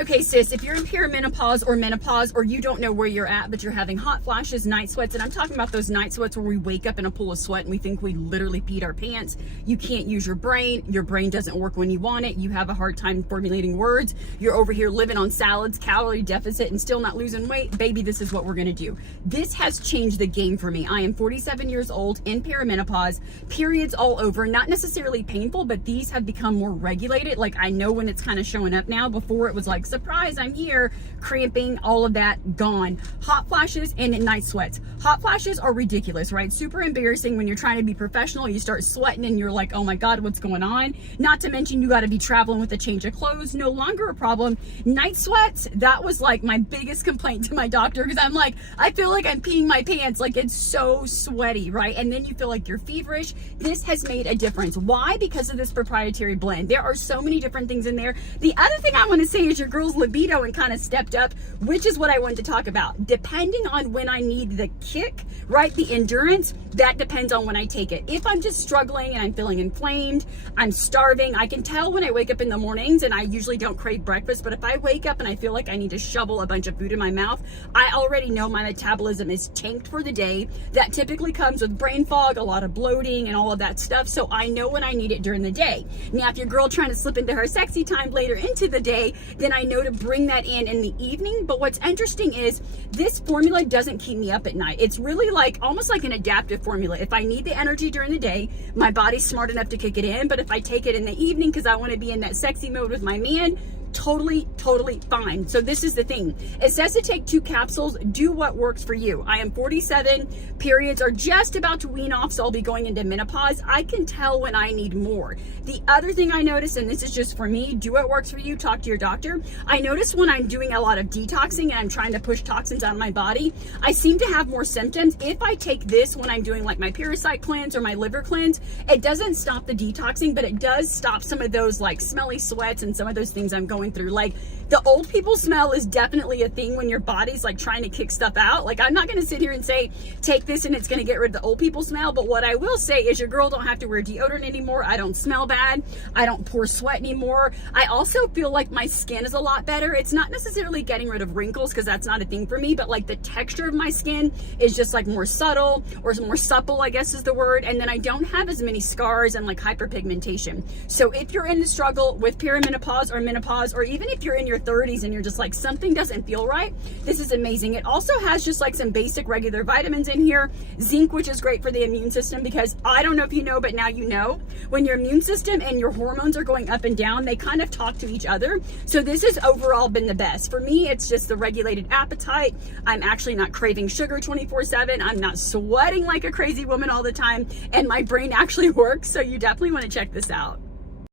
Okay, sis, if you're in perimenopause or menopause, or you don't know where you're at, but you're having hot flashes, night sweats, and I'm talking about those night sweats where we wake up in a pool of sweat and we think we literally peed our pants. You can't use your brain doesn't work when you want it, you have a hard time formulating words, you're over here living on salads, calorie deficit, and still not losing weight, baby, this is what we're gonna do. This has changed the game for me. I am 47 years old, in perimenopause, periods all over, not necessarily painful, but these have become more regulated. Like, I know when it's kind of showing up now. Before it was like, surprise, I'm here, cramping, all of that gone. Hot flashes and night sweats. Hot flashes are ridiculous, right? Super embarrassing when you're trying to be professional. You start sweating and you're like, oh my God, what's going on? Not to mention you got to be traveling with a change of clothes, no longer a problem. Night sweats, that was like my biggest complaint to my doctor, because I'm like, I feel like I'm peeing my pants, like it's so sweaty, right? And then you feel like you're feverish. This has made a difference. Why? Because of this proprietary blend. There are so many different things in there. The other thing I want to say is your girl's libido and kind of stepped up, which is what I wanted to talk about. Depending on when I need the kick, right, the endurance, that depends on when I take it. If I'm just struggling and I'm feeling inflamed, I'm starving, I can tell when I wake up in the mornings, and I usually don't crave breakfast, but if I wake up and I feel like I need to shovel a bunch of food in my mouth, I already know my metabolism is tanked for the day. That typically comes with brain fog, a lot of bloating and all of that stuff, so I know when I need it during the day. Now, if your girl trying to slip into her sexy time later into the day, then I know to bring that in the evening. But what's interesting is this formula doesn't keep me up at night. It's really like almost like an adaptive formula. If I need the energy during the day, my body's smart enough to kick it in, but if I take it in the evening because I want to be in that sexy mode with my man, totally fine. So this is the thing. It says to take 2 capsules. Do what works for you. I am 47. Periods are just about to wean off, so I'll be going into menopause. I can tell when I need more. The other thing I notice, and this is just for me, do what works for you, talk to your doctor. I notice when I'm doing a lot of detoxing and I'm trying to push toxins out of my body, I seem to have more symptoms. If I take this when I'm doing like my parasite cleanse or my liver cleanse, it doesn't stop the detoxing, but it does stop some of those like smelly sweats and some of those things I'm going through. Like, the old people smell is definitely a thing when your body's like trying to kick stuff out. Like, I'm not going to sit here and say take this and it's going to get rid of the old people smell, but what I will say is your girl don't have to wear deodorant anymore. I don't smell bad. I don't pour sweat anymore. I also feel like my skin is a lot better. It's not necessarily getting rid of wrinkles, because that's not a thing for me, but like the texture of my skin is just like more subtle, or more supple, I guess is the word. And then I don't have as many scars and like hyperpigmentation. So if you're in the struggle with perimenopause or menopause, or even if you're in your 30s and you're just like, something doesn't feel right, this is amazing. It also has just like some basic regular vitamins in here. Zinc, which is great for the immune system, because I don't know if you know, but now you know, when your immune system and your hormones are going up and down, they kind of talk to each other. So this has overall been the best. For me, it's just the regulated appetite. I'm actually not craving sugar 24/7. I'm not sweating like a crazy woman all the time, and my brain actually works. So you definitely want to check this out.